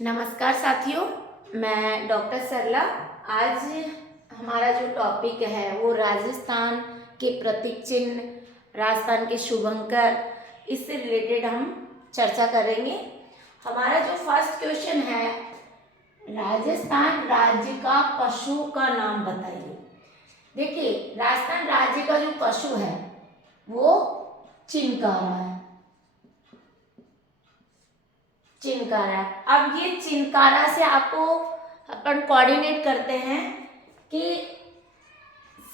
नमस्कार साथियों, मैं डॉक्टर सरला। आज हमारा जो टॉपिक है वो राजस्थान के प्रतीक चिन्ह, राजस्थान के शुभंकर, इससे रिलेटेड हम चर्चा करेंगे। हमारा जो फर्स्ट क्वेश्चन है, राजस्थान राज्य का पशु का नाम बताइए। देखिए, राजस्थान राज्य का जो पशु है वो चिंकारा है। चिंकारा। अब ये चिंकारा से आपको अपन कोऑर्डिनेट करते हैं कि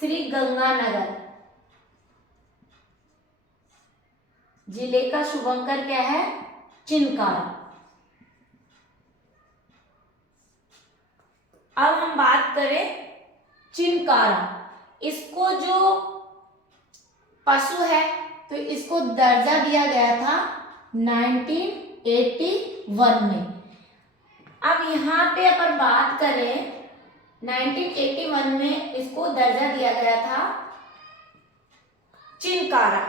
श्री गंगानगर जिले का शुभंकर क्या है? चिंकारा। अब हम बात करें चिंकारा, इसको जो पशु है तो इसको दर्जा दिया गया था 1981 में। अब यहाँ पे अपन बात करें 1981 में इसको दर्जा दिया गया था चिंकारा।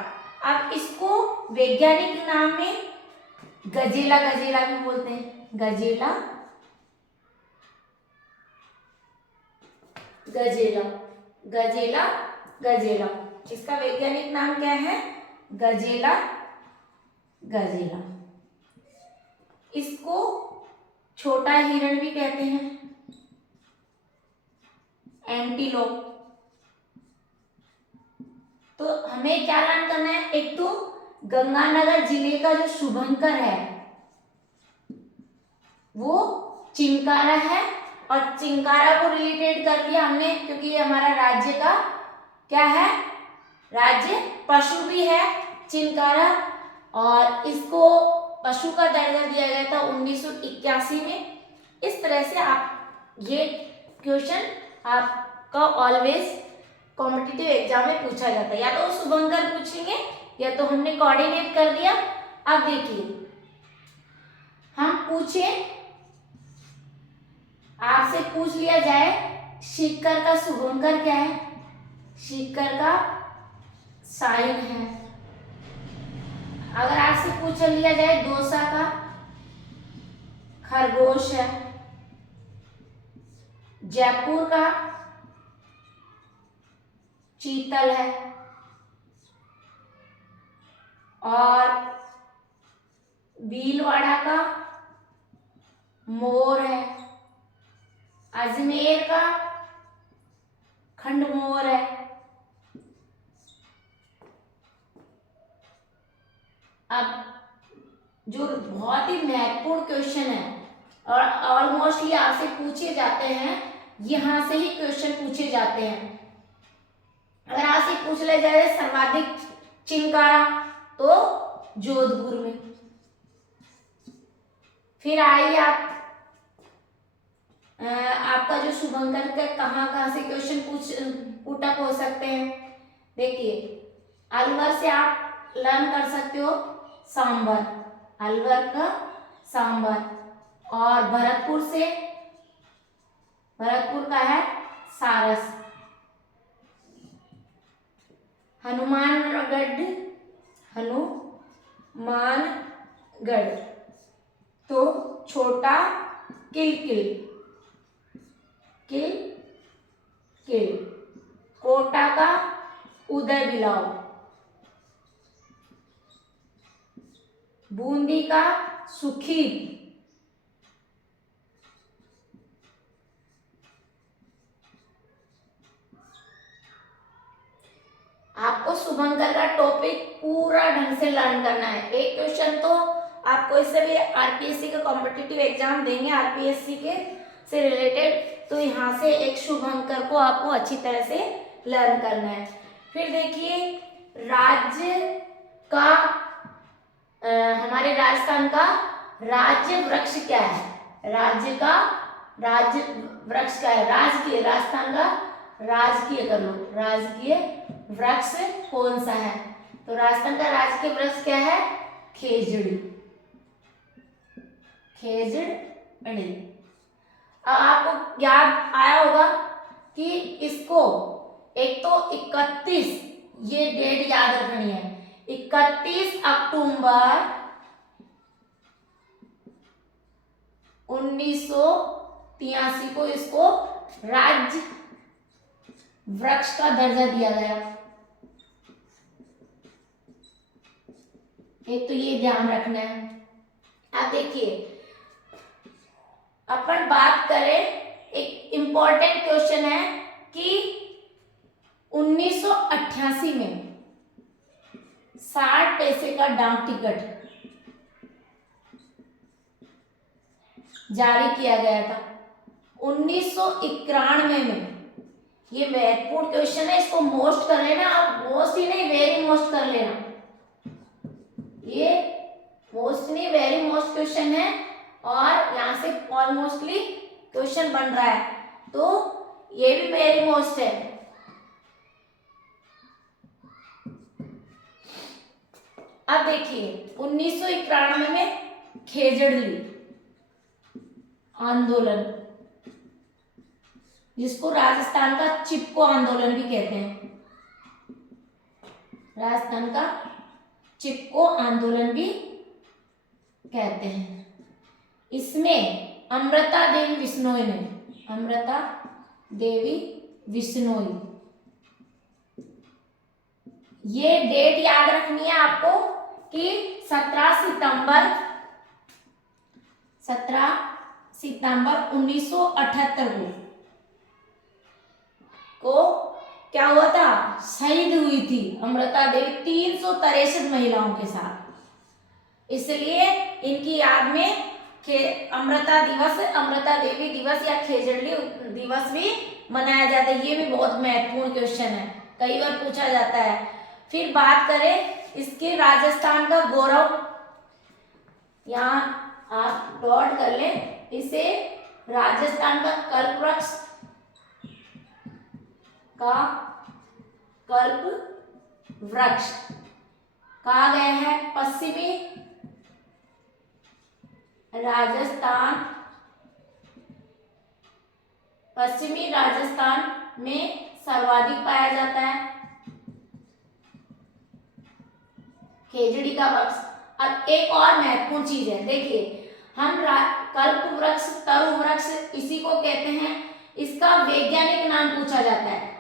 अब इसको वैज्ञानिक नाम में गजेला भी बोलते हैं। गजेला इसका वैज्ञानिक नाम क्या है? गजेला। इसको छोटा हिरण भी कहते हैं, एंटीलोप। तो हमें क्या लर्न करना है? एक तो गंगानगर जिले का जो शुभंकर है वो चिंकारा है, और चिंकारा को रिलेटेड कर दिया हमने क्योंकि ये हमारा राज्य का क्या है? राज्य पशु भी है चिंकारा, और इसको पशु का दर्जा दिया गया था 1981 में। इस तरह से आप ये क्वेश्चन आपका ऑलवेज कॉम्पिटिटिव एग्जाम में पूछा जाता है। या तो शुभंकर पूछेंगे या तो हमने कोऑर्डिनेट कर दिया। अब देखिए, हम पूछे, आपसे पूछ लिया जाए सीकर का शुभंकर क्या है? सीकर का साइन है। अगर आपसे पूछ लिया जाए दौसा का खरगोश है। जयपुर का चीतल है, और भीलवाड़ा का मोर है। अजमेर का खंडमोर है। अब जो बहुत ही महत्वपूर्ण क्वेश्चन है और ऑलमोस्टली आपसे पूछे जाते हैं, यहां से ही क्वेश्चन पूछे जाते हैं। अगर आपसे पूछ लिया जाए सर्वाधिक चिंकारा तो जोधपुर में। फिर आइए आपका जो शुभंकर का कहाँ से क्वेश्चन पुटअप हो सकते हैं। देखिए, अलवर से आप लर्न कर सकते हो सांबर, अलवर का सांबर, और भरतपुर का है सारस। हनुमानगढ़ तो छोटा किलकिल। कोटा का उदय बिलाव। बूंदी का सुखीर। आपको शुभंकर का टॉपिक पूरा ढंग से लर्न करना है। एक क्वेश्चन तो आपको इससे भी आरपीएससी का कॉम्पिटिटिव एग्जाम देंगे, आरपीएससी के से रिलेटेड, तो यहाँ से एक शुभंकर को आपको अच्छी तरह से लर्न करना है। फिर देखिए, राज्य का हमारे राजस्थान का राज्य वृक्ष क्या है? राज्य वृक्ष क्या है? राजस्थान का राजकीय वृक्ष कौन सा है? तो राजस्थान का राजकीय वृक्ष क्या है? खेजड़ी। अब आपको याद आया होगा कि इसको एक तो 31, ये डेट याद रखनी है, 31 अक्टूबर 1983 को इसको राज्य वृक्ष का दर्जा दिया गया। एक तो ये ध्यान रखना है। अब देखिए, अपन बात करें, एक इंपॉर्टेंट क्वेश्चन है कि 1988 में 60 पैसे का डाक टिकट जारी किया गया था। 1991 में, ये महत्वपूर्ण क्वेश्चन है, इसको मोस्ट कर लेना आप, मोस्ट ही नहीं वेरी मोस्ट कर लेना। ये मोस्ट नहीं वेरी मोस्ट क्वेश्चन है और यहां से ऑलमोस्टली क्वेश्चन बन रहा है, तो ये भी वेरी मोस्ट है। अब देखिए 1991 में खेजड़ली आंदोलन, जिसको राजस्थान का चिपको आंदोलन भी कहते हैं, राजस्थान का चिपको आंदोलन भी कहते हैं। इसमें अमृता देवी बिश्नोई ने, अमृता देवी बिश्नोई, ये डेट याद रखनी है आपको कि 17 सितंबर 1978 को क्या हुआ था, शहीद हुई थी अमृता देवी 363 महिलाओं के साथ। इसलिए इनकी याद में अमृता दिवस, अमृता देवी दिवस या खेजड़ली दिवस भी मनाया जाता है। ये भी बहुत महत्वपूर्ण क्वेश्चन है, कई बार पूछा जाता है। फिर बात करें इसके राजस्थान का गौरव, यहाँ आप डॉट कर लें, इसे राजस्थान का कल्पवृक्ष कहा गया है। पश्चिमी राजस्थान में सर्वाधिक पाया जाता है खेजड़ी का वृक्ष। अब एक और महत्वपूर्ण चीज है, देखिए हम कल्प वृक्ष, तरु वृक्ष इसी को कहते हैं। इसका वैज्ञानिक नाम पूछा जाता है,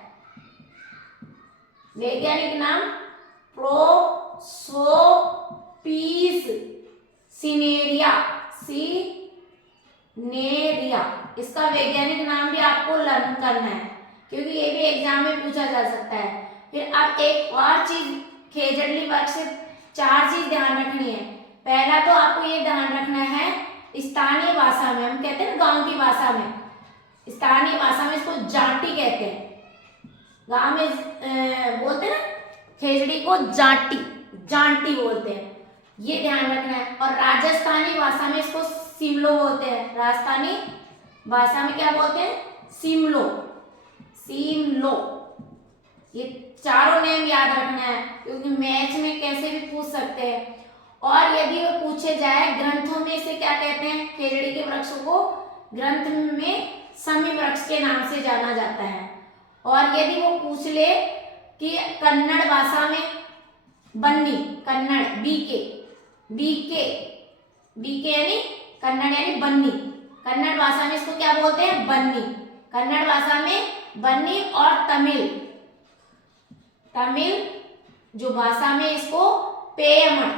वैज्ञानिक नाम प्रोसोपिस सिनेरिया, इसका वैज्ञानिक नाम भी आपको लर्न करना है, क्योंकि ये भी एग्जाम में पूछा जा सकता है। फिर अब एक और चीज, खेजड़ली वृक्ष से 4 चीज ध्यान रखनी है। पहला तो आपको ये ध्यान रखना है, स्थानीय भाषा में, हम कहते हैं ना गांव की भाषा में, स्थानीय भाषा में इसको जाटी कहते हैं। गांव में बोलते हैं ना खेजड़ी को जाटी बोलते हैं, ये ध्यान रखना है। और राजस्थानी भाषा में इसको सिमलो बोलते हैं, राजस्थानी भाषा में क्या बोलते हैं, सिमलो। ये चारों नेम याद रखना है, क्योंकि मैच में कैसे भी पूछ सकते हैं। और यदि वो पूछे जाए ग्रंथों में इसे क्या कहते हैं, खेजड़ी के वृक्ष को ग्रंथ में समी वृक्ष के नाम से जाना जाता है। और यदि वो पूछ ले कि कन्नड़ भाषा में बन्नी, कन्नड़ बीके यानी कन्नड़ यानी बन्नी, कन्नड़ भाषा में इसको क्या बोलते हैं, बन्नी, कन्नड़ भाषा में बन्नी। और तमिल जो भाषा में इसको पेयमण,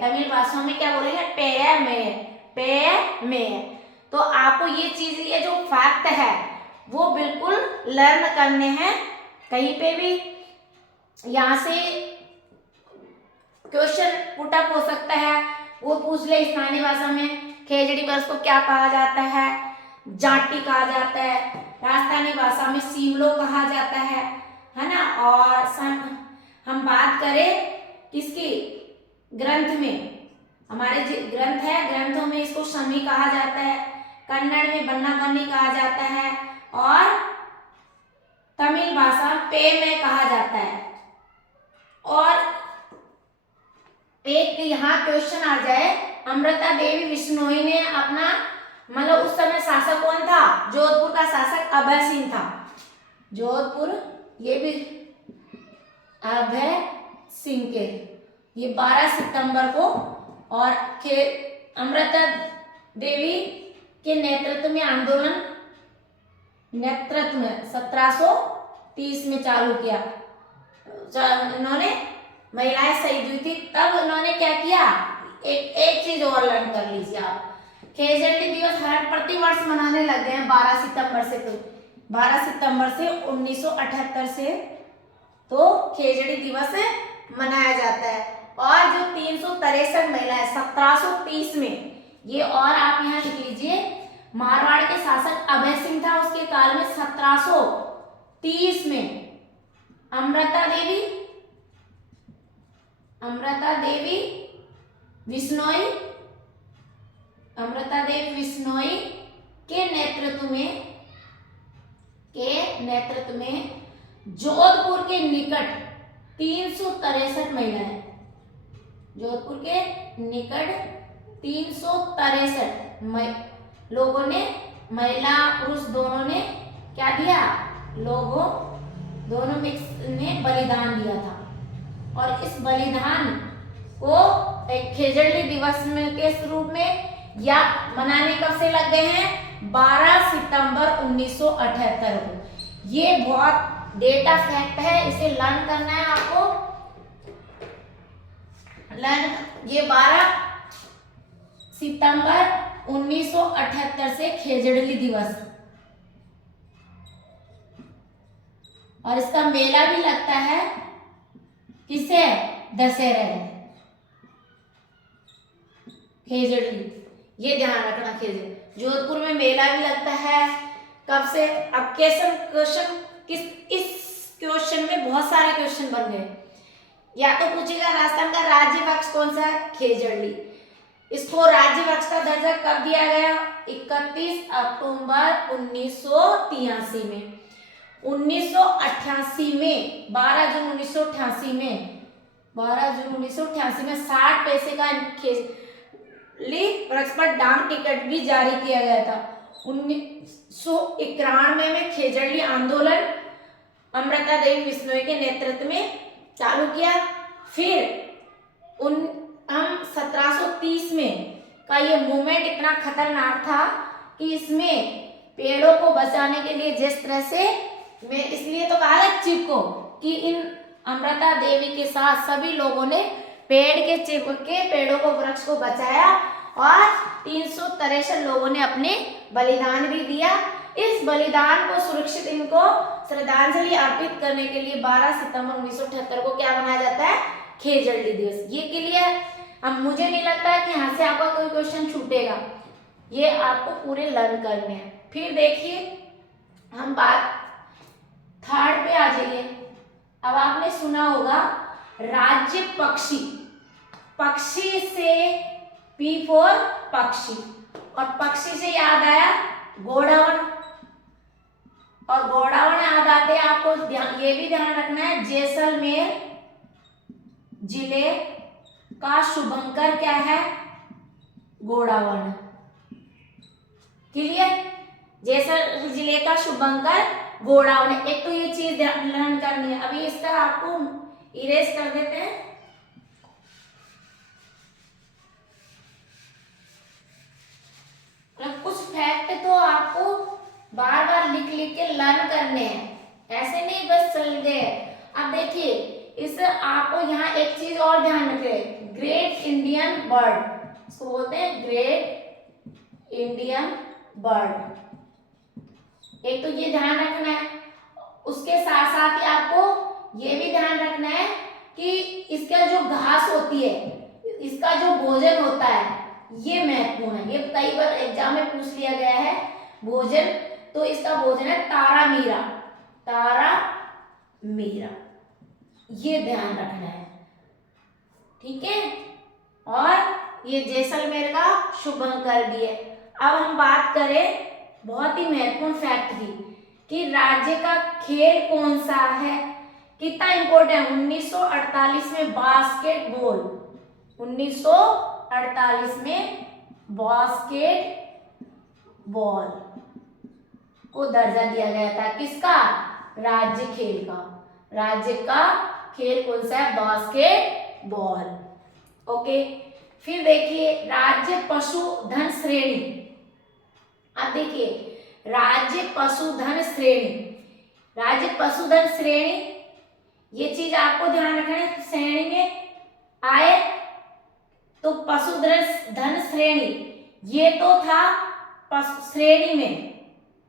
तमिल भाषा में क्या बोलेंगे, पेयमेय। तो आपको ये चीज, ये जो फैक्ट है वो बिल्कुल लर्न करने हैं। कहीं पे भी यहाँ से क्वेश्चन पुट अप हो सकता है, वो पूछ ले स्थानीय भाषा में खेजड़ी वृक्ष को क्या कहा जाता है, जाटी कहा जाता है, राजस्थानी भाषा में सिमलो कहा जाता है ना। और हम बात करें किसकी, ग्रंथ में, हमारे ग्रंथ है, ग्रंथों में इसको शमी कहा जाता है, कन्नड़ में बन्ना बन्नी कहा जाता है, और तमिल भाषा में कहा जाता है। और एक यहाँ क्वेश्चन आ जाए, अमृता देवी बिश्नोई ने अपना, मतलब उस समय शासक कौन था, जोधपुर का शासक अभय सिंह था। जोधपुर, ये भी अभय सिंह के, ये 12 सितंबर को, और अमृता देवी के नेतृत्व में आंदोलन 1730 में चालू किया। इन्होंने महिलाएं शहीद हुई थी, तब इन्होंने क्या किया, एक चीज और लर्न कर लीजिए आप, खेजड़ी दिवस हर प्रतिवर्ष मनाने लग गए हैं 12 सितंबर से। तो 12 सितंबर से 1978 से तो खेजड़ी दिवस मनाया जाता है। और जो 363 महिलाएं 1730 में, ये और आप यहाँ लिख लीजिए, मारवाड़ के शासक अभय सिंह था, उसके काल में 1730 में अमृता देवी विश्नोई के नेतृत्व में जोधपुर के निकट 363 महिलाएं, जोधपुर के निकट 363 लोगों ने, महिला पुरुष दोनों ने क्या दिया, लोगों दोनों मिक्स ने बलिदान दिया था। और इस बलिदान को एक खेजड़ी दिवस में के रूप में या मनाने कब से लग गए हैं, 12 सितंबर 1978 को। ये बहुत डेटा फैक्ट है, इसे लर्न करना है आपको। ये 12 सितंबर 1978 से खेजड़ी दिवस, और इसका मेला भी लगता है किसे, दशहरे में, खेजड़ी, ये ध्यान रखना। खेजड़ी जोधपुर में मेला भी लगता है, कब से। अब क्वेश्चन इस क्वेश्चन में बहुत सारे क्वेश्चन बन गए। या तो पूछेगा राजस्थान का राज्य पक्ष कौन सा है, खेजड़ी। इसको राज्य पक्ष का दर्जा कब दिया गया, 31 अक्टूबर 1983 में। 1988 में 12 जून 1988 में 60 पैसे का वृक्ष पर डाक टिकट भी जारी किया गया था। 1991 में खेजड़ी आंदोलन अमृता देवी विश्नोई के नेतृत्व में चालू किया। फिर हम 1730 में का ये मूवमेंट इतना खतरनाक था कि इसमें पेड़ों को बचाने के लिए जिस तरह से, मैं इसलिए तो कहा है चिपको, कि इन अमृता देवी के साथ सभी लोगों ने पेड़ के चिपक के पेड़ों को, वृक्ष को बचाया, और 363 लोगों ने अपने बलिदान भी दिया। इस बलिदान को सुरक्षित, इनको श्रद्धांजलि अर्पित करने के लिए 12 सितंबर 1978 को क्या मनाया जाता है, खेजड़ी दिवस। ये क्लियर। अब मुझे नहीं लगता है कि यहाँ से आपका कोई क्वेश्चन छूटेगा, ये आपको पूरे लर्न करने हैं। फिर देखिए हम बात थर्ड पे आ जाइए। अब आपने सुना होगा राज्य पक्षी, पक्षी से पी फॉर पक्षी, और पक्षी से याद आया घोड़ावण, और घोड़ावण याद आते आपको ये भी ध्यान रखना है, जैसलमेर जिले का शुभंकर क्या है, घोड़ावण। क्लियर। जैसलमेर जिले का शुभंकर घोड़ावण। एक तो ये चीज लर्न करनी है। अभी इसका आपको इरेज कर देते हैं। कुछ फैक्ट तो आपको बार बार लिख लिख के लर्न करने हैं, ऐसे नहीं बस चल गए। अब देखिए इस आपको यहाँ एक चीज और ध्यान रखें, ग्रेट इंडियन बर्ड, इसको बोलते हैं ग्रेट इंडियन बर्ड। एक तो ये ध्यान रखना है, उसके साथ साथ ही आपको ये भी ध्यान रखना है कि इसका जो घास होती है, इसका जो भोजन होता है, ये महत्वपूर्ण है। ये कई बार एग्जाम में पूछ लिया गया है भोजन, तो इसका भोजन है तारा मीरा, तारा मीरा, ये ध्यान रखना है, ठीक है। और ये जैसलमेर का शुभंकर भी है। अब हम बात करें बहुत ही महत्वपूर्ण फैक्ट की, कि राज्य का खेल कौन सा है, कितना इंपॉर्टेंट। 1948 में बास्केटबॉल, 1948 में बास्केटबॉल को दर्जा दिया गया था, किसका, राज्य खेल का, राज्य का खेल कौन सा है? बास्केटबॉल। ओके, फिर देखिए राज्य पशुधन श्रेणी। अब देखिए राज्य पशुधन श्रेणी, राज्य पशुधन श्रेणी, ये चीज आपको ध्यान रखना है। श्रेणी में आए तो पशुधन श्रेणी, ये तो था श्रेणी में,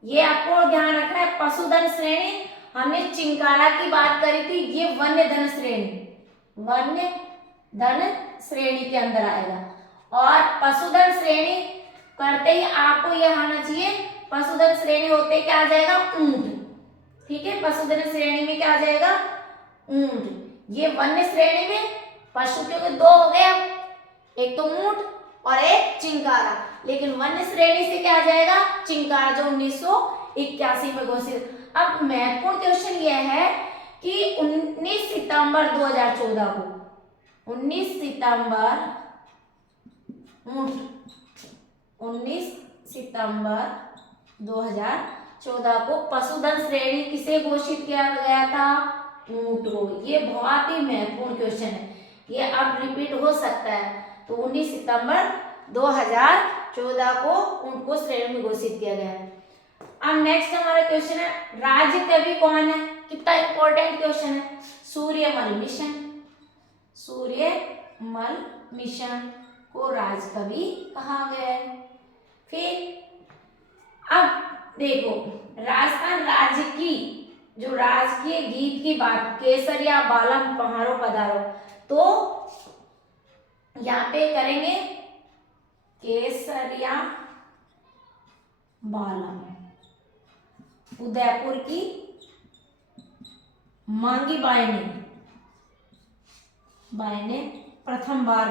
ये आपको ध्यान रखना है। पशुधन श्रेणी हमने चिंकारा की बात करी थी, ये वन्य धन श्रेणी, वन्य धन श्रेणी के अंदर आएगा। और पशुधन श्रेणी करते ही आपको यह आना चाहिए, पशुधन श्रेणी होते क्या आ जाएगा? ऊंट। ठीक है, पशुधन श्रेणी में क्या आ जाएगा? ऊंट। ये वन्य श्रेणी में पशु क्योंकि दो हो गए, एक तो ऊंट और एक चिंकारा, लेकिन वन्य श्रेणी से क्या आ जाएगा? चिंकारा, जो 1981 में घोषित। अब महत्वपूर्ण क्वेश्चन यह है कि 19 सितंबर 2014 को, 19 सितंबर 2014 को पशुधन श्रेणी किसे घोषित किया गया था? ऊंट को। ये बहुत ही महत्वपूर्ण क्वेश्चन है, ये अब रिपीट हो सकता है। तो 19 सितंबर 2014 को ऊंट को श्रेणी में घोषित किया गया है। अब नेक्स्ट हमारा क्वेश्चन है, राज्य कवि कौन है? कितना इंपॉर्टेंट क्वेश्चन है। सूर्यमल मिशन, सूर्यमल मिशन को राज कवि कहा गया है। फिर अब देखो राजस्थान राज्य की जो राजकीय गीत की बात, केसरिया बालम पहाड़ो पधारो, तो यहाँ पे करेंगे केसरिया बालम, उदयपुर की मांगी बाई ने प्रथम बार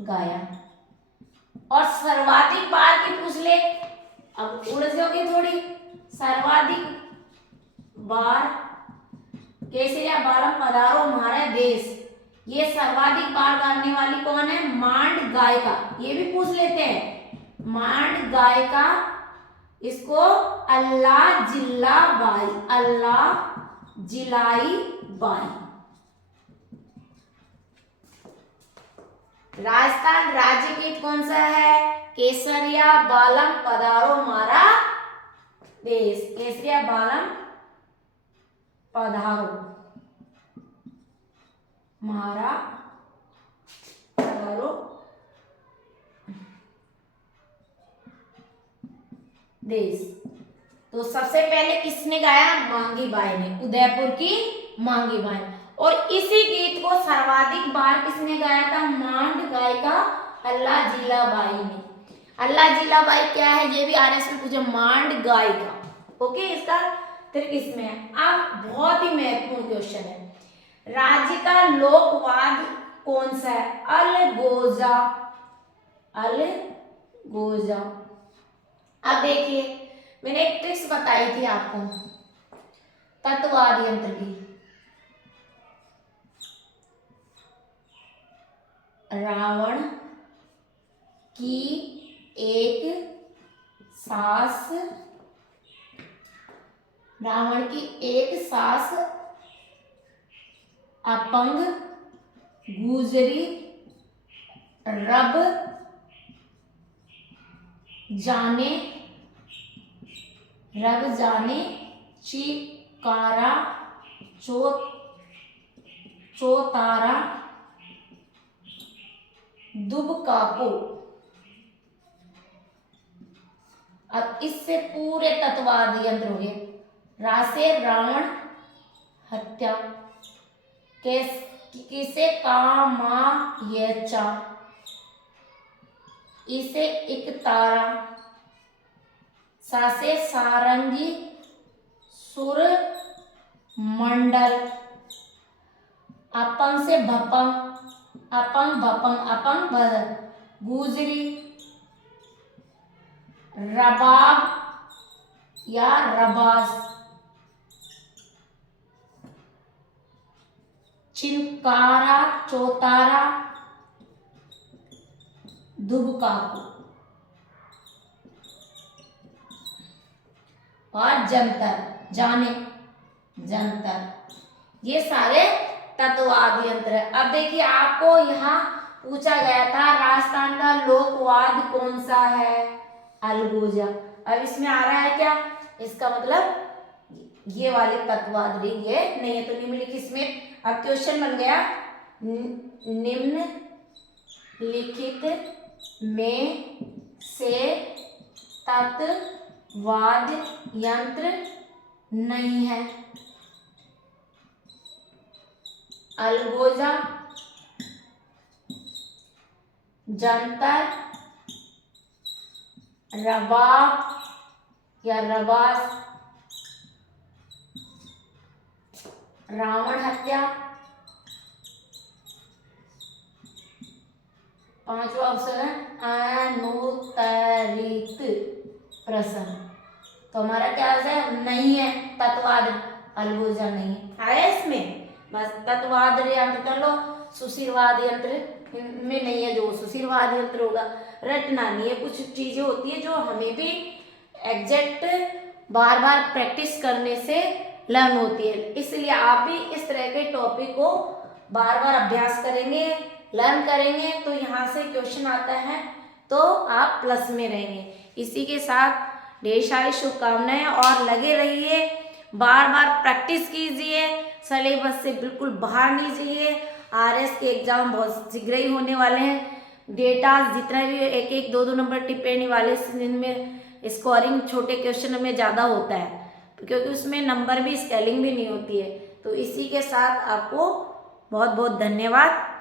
गाया। और सर्वाधिक बार की पूछ ले, अब उड़ जाओगे थोड़ी। सर्वाधिक बार केसरिया बालम पधारो हमारा देश, ये सर्वाधिक बार गाने वाली कौन है? मांड गायिका। ये भी पूछ लेते हैं, मांड गायिका, इसको अल्लाह जिल्ला बाई, अल्लाह जिलाई बाई। राजस्थान राज्य गीत कौन सा है? केसरिया बालम पधारो हमारा देश, केसरिया बालम पधारो हमारा, पधारो देश। तो सबसे पहले किसने गाया? मांगी बाई ने, उदयपुर की मांगी बाई। और इसी गीत को सर्वाधिक बार किसने गाया था? मांड गायिका अल्लाह जिला बाई ने। अल्लाह जिला बाई क्या है? ये भी आरएस में पूछे, मांड गायिका। ओके, इसका ट्रिक इसमें है। अब बहुत ही महत्वपूर्ण क्वेश्चन है, राज्य का लोकवाद कौन सा है? अलगोजा, अलगोजा। अब देखिए मैंने एक ट्रिक्स बताई थी आपको तत्ववाद यंत्र की। रावण की एक सास अपंग गुजरी, रब जाने चिकारा चौतारा दुबकाको। अब इससे पूरे तत्ववाद यंत्र हो गए। रासे रावण हत्या, किसे कामा यचा, इसे एक तारा, सासे सारंगी सुर मंडल, अपंग से भपंग, अपंग भपंग अपंग बदल, गुजरी, रबाब या रबास, चिनकारा चौतारा दुबकाको और जंतर जाने। जंतर, ये सारे तत्ववाद यंत्र है। अब देखिए आपको यहाँ पूछा गया था राजस्थान का लोकवाद कौन सा है, अलगोजा। अब इसमें आ रहा है क्या, इसका मतलब ये वाले तत्ववाद ये नहीं है, तो निम्नलिखित इसमें अब क्वेश्चन बन गया निम्न लिखित में से तत्ववाद यंत्र नहीं है। अलगोजा, जंतर, रबाब या रबास, रावण हत्या, पांचवा ऑप्शन है अनुत्तरित प्रश्न। तो हमारा क्या है, नहीं है तत्ववाद, अलगोजा नहीं है इसमें। बस तत्ववाद यंत्र कर लो, सुशीलवाद यंत्र में नहीं है, जो सुशीलवाद यंत्र होगा रटना नहीं है। कुछ चीजें होती है जो हमें भी एग्जैक्ट बार बार प्रैक्टिस करने से लर्न होती है, इसलिए आप भी इस तरह के टॉपिक को बार बार अभ्यास करेंगे, लर्न करेंगे, तो यहाँ से क्वेश्चन आता है तो आप प्लस में रहेंगे। इसी के साथ ढेर सारी शुभकामनाएं और लगे रहिए, बार बार प्रैक्टिस कीजिए, सिलेबस से बिल्कुल बाहर नहीं जाइए। आरएस के एग्जाम बहुत शीघ्र ही होने वाले हैं, डेटा जितना भी एक एक दो दो नंबर टिप्पणी वाले जिनमें स्कोरिंग छोटे क्वेश्चन में ज़्यादा होता है, क्योंकि उसमें नंबर भी स्केलिंग भी नहीं होती है। तो इसी के साथ आपको बहुत बहुत धन्यवाद।